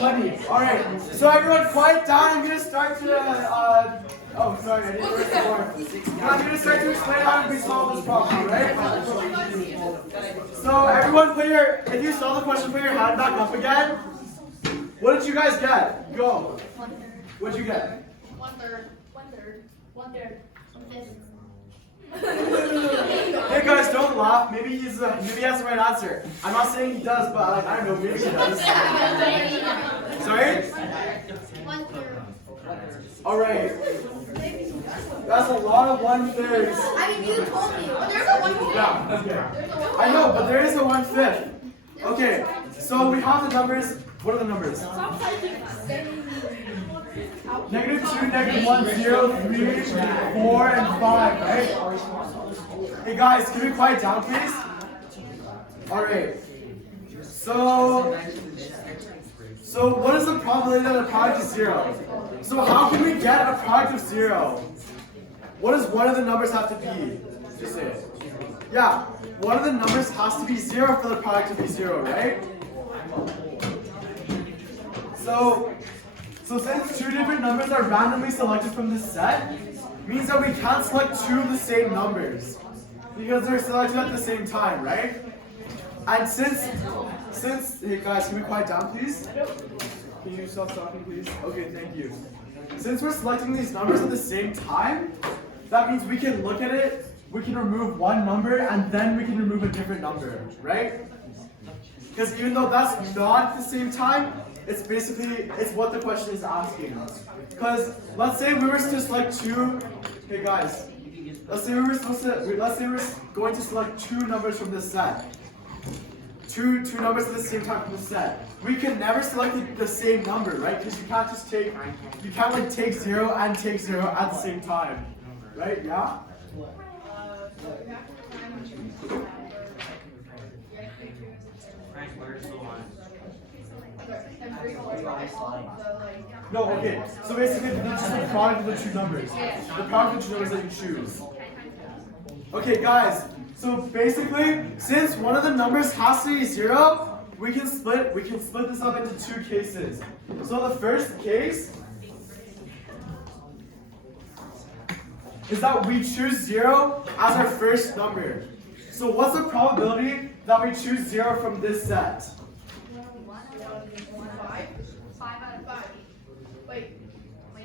funny. Alright, so everyone quiet down. I'm gonna start to oh sorry, I didn't work before. I'm gonna start to explain how we solve this problem, right? So everyone if you solve the question, put your hand back up again. What did you guys get? Go. What did you get? 1/3. 1/3. 1/5. Hey guys, don't laugh. Maybe he has the right answer. I'm not saying he does, but like, I don't know, maybe he does. Sorry? 1/3. Alright. That's a lot of 1/3. I mean, you told me. But there's a 1/5. Yeah, okay. I know, but there is a 1/5. Okay, so we have the numbers. What are the numbers? -2, -1, 0, 3, 4, and 5, right? Hey guys, can we quiet down, please? Alright. So what is the probability that a product is 0? So how can we get a product of 0? What does one of the numbers have to be? Just say it. Yeah, one of the numbers has to be 0 for the product to be 0, right? So since two different numbers are randomly selected from this set, means that we can't select two of the same numbers because they're selected at the same time, right? And since hey guys, can we quiet down, please? Can you stop talking, please? Okay, thank you. Since we're selecting these numbers at the same time, that means we can look at it, we can remove one number, and then we can remove a different number, right? Because even though that's not at the same time, it's what the question is asking us. Because let's say we were to select two. Hey guys, let's say we were going to select two numbers from this set. Two numbers at the same time from the set. We can never select the same number, right? Because you can't like take 0 and take 0 at the same time, right? Yeah. No, okay. So basically, it's just the product of the two numbers. The product of the two numbers that you choose. Okay, guys. So basically, since one of the numbers has to be 0, we can split this up into two cases. So the first case is that we choose 0 as our first number. So what's the probability that we choose 0 from this set? 5 out of 5. Wait,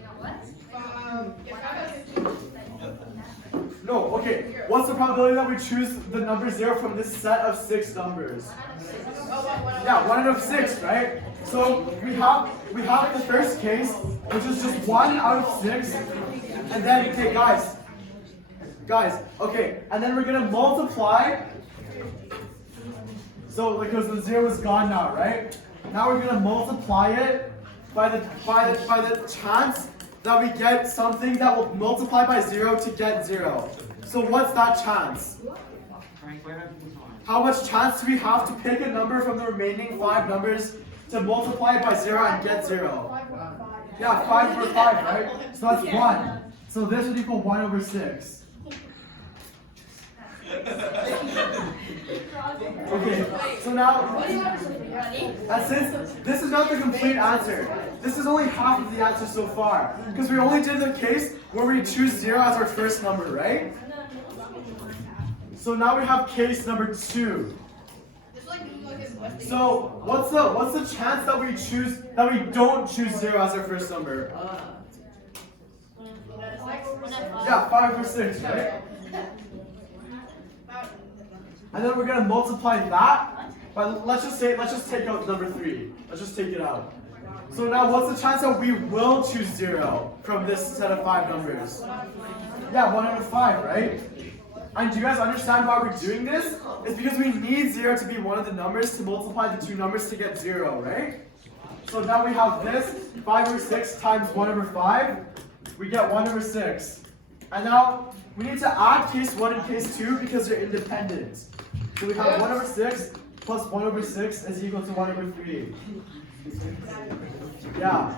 no, what? 5 out of 15. No, okay. What's the probability that we choose the number 0 from this set of 6 numbers? Yeah, 1 out of 6, right? So we have the first case, which is just 1 out of 6, and then okay, guys, okay, and then we're gonna multiply. So because the 0 is gone now, right? Now we're gonna multiply it by the chance that we get something that will multiply by 0 to get 0. So what's that chance? How much chance do we have to pick a number from the remaining 5 numbers to multiply by 0 and get 0? Yeah, 5 over 5, right? So that's 1. So this would equal 1 over 6. Okay, so now, and since this is not the complete answer, this is only half of the answer so far, because we only did the case where we choose 0 as our first number, right? So now we have case number 2. So what's the chance that we don't choose 0 as our first number? Yeah, 5 over 6, right? And then we're gonna multiply that, but let's just take out number 3. Let's just take it out. So now what's the chance that we will choose 0 from this set of 5 numbers? Yeah, 1 out of 5, right? And do you guys understand why we're doing this? It's because we need 0 to be one of the numbers to multiply the two numbers to get 0, right? So now we have this, 5 over 6 times 1 over 5, we get 1 over 6. And now we need to add case 1 and case 2 because they're independent. So we have 1 over 6 plus 1 over 6 is equal to 1 over 3. Yeah.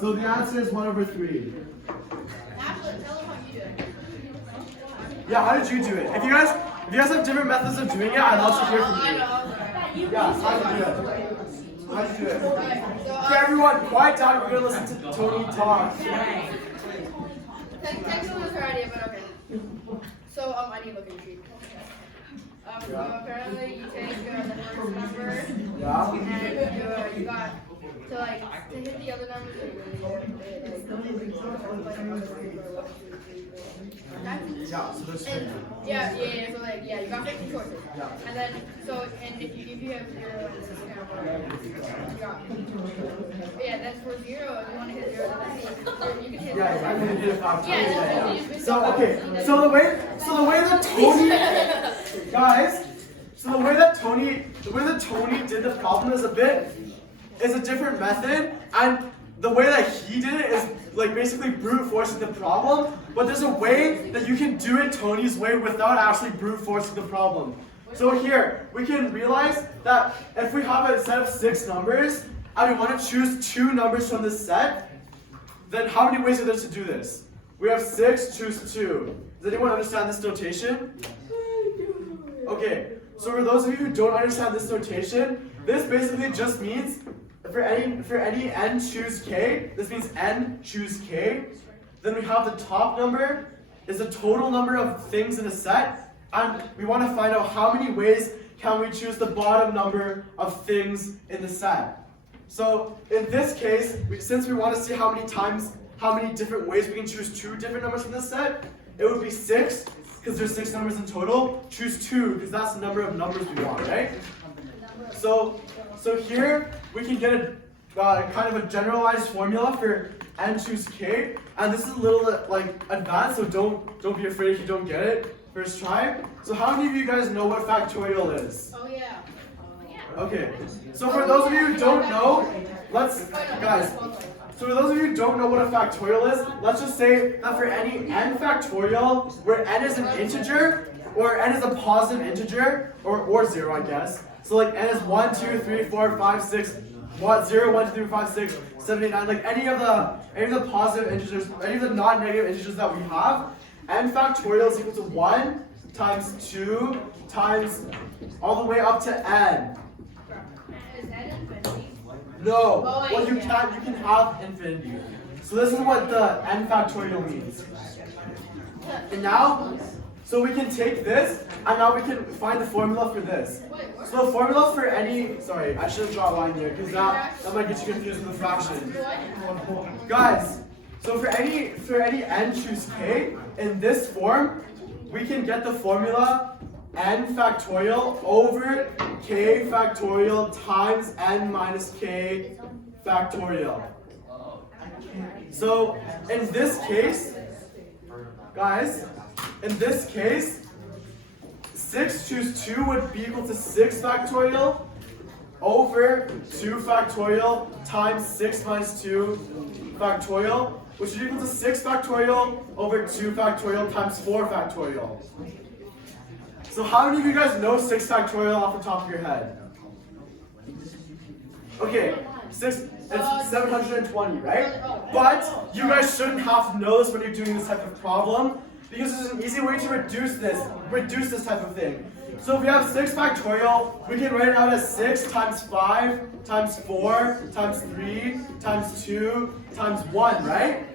So the answer is 1 over 3. Yeah, how did you do it? If you guys have different methods of doing it, I'd love to hear from you. Yeah, how did you do it? How'd you do it? Okay, Okay, everyone, quiet down. We're gonna listen to Tony talk. Technically was her idea, but okay. So, I need to look at your sheet. So apparently you take the first number Yeah. and you got to hit the other numbers. Yeah, so there's And, yeah. So you got 50 choices. Yeah. And then and if you have 0 and this is kind of you got. Then for 0, if you want to hit 0, then you can hit. Yeah, I'm gonna hit it 5 times. Yeah. So okay, so the way that Tony, guys, so the way that Tony did the problem is a different method, and the way that he did it is like basically brute forcing the problem. But there's a way that you can do it Tony's way without actually brute forcing the problem. So here we can realize that if we have a set of 6 numbers and we want to choose 2 numbers from this set, then how many ways are there to do this? We have 6, choose 2. Does anyone understand this notation? Okay, so for those of you who don't understand this notation, this basically just means for any n choose k, this means n choose k. Then we have the top number is the total number of things in a set, and we want to find out how many ways can we choose the bottom number of things in the set. So in this case, since we want to see how many different ways we can choose 2 different numbers from this set, it would be 6, because there's 6 numbers in total. Choose 2, because that's the number of numbers we want, right? So here we can get a kind of a generalized formula for n choose k, and this is a little advanced, so don't be afraid if you don't get it first try. So how many of you guys know what factorial is? Oh yeah. Okay, so for those of you who don't know, guys, so for those of you who don't know what a factorial is, let's just say that for any n factorial, where n is an integer, or n is a positive integer, or 0, I guess. So like n is 1, 2, 3, 4, 5, 6, 0, 1, 2, 3, 5, 6, 7, 8, 9, like any of the positive integers, any of the non-negative integers that we have, n factorial is equal to 1 times 2 times all the way up to n. Is that infinity? No, Oh, wait, well you yeah. can have infinity. So this is what the n factorial means. And now, so we can take this, and now we can find the formula for this. So the formula for any, sorry, I should have drawn a line here, because that might get you confused with the fraction. Guys, so for any n choose k, in this form, we can get the formula n factorial over k factorial times n minus k factorial. So in this case, guys, in this case, 6 choose 2 would be equal to 6 factorial over 2 factorial times 6 minus 2 factorial, which is equal to 6 factorial over 2 factorial times 4 factorial. So how many of you guys know 6 factorial off the top of your head? Okay, it's 720, right? But you guys shouldn't have to know this when you're doing this type of problem, because there's an easy way to reduce this type of thing. So if we have 6 factorial, we can write it out as 6 times 5 times 4 times 3 times 2 times 1, right?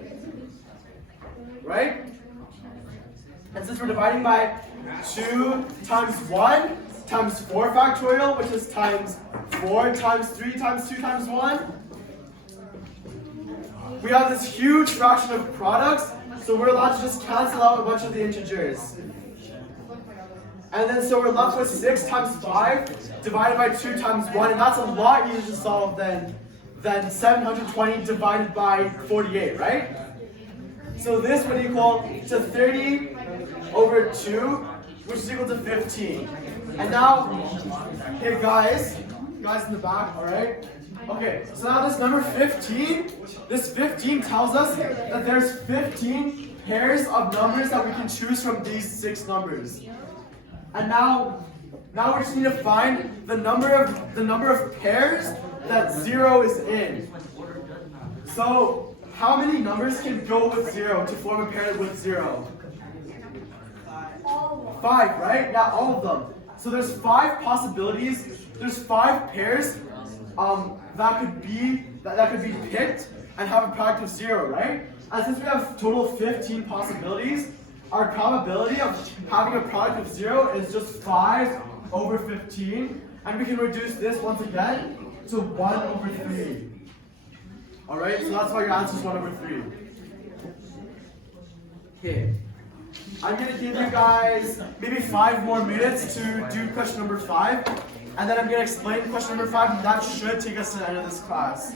Right? And since we're dividing by 2 times 1 times 4 factorial, which is times 4 times 3 times 2 times 1, we have this huge fraction of products, so we're allowed to just cancel out a bunch of the integers. And then so we're left with 6 times 5 divided by 2 times 1, and that's a lot easier to solve than 720 divided by 48, right? So this would equal to 30 over 2, which is equal to 15. And now, hey guys in the back, alright? Okay, so now this number 15, this 15 tells us that there's 15 pairs of numbers that we can choose from these 6 numbers. And now we just need to find the number of pairs that 0 is in. So how many numbers can go with 0 to form a pair with 0? 5, right? Yeah, all of them. So there's 5 possibilities. There's 5 pairs that could be picked and have a product of 0, right? And since we have a total of 15 possibilities, our probability of having a product of 0 is just 5 over 15, and we can reduce this once again to 1 over 3. Alright, so that's why your answer is 1 over 3. Okay. I'm going to give you guys maybe 5 more minutes to do question number 5, and then I'm going to explain question number 5, and that should take us to the end of this class.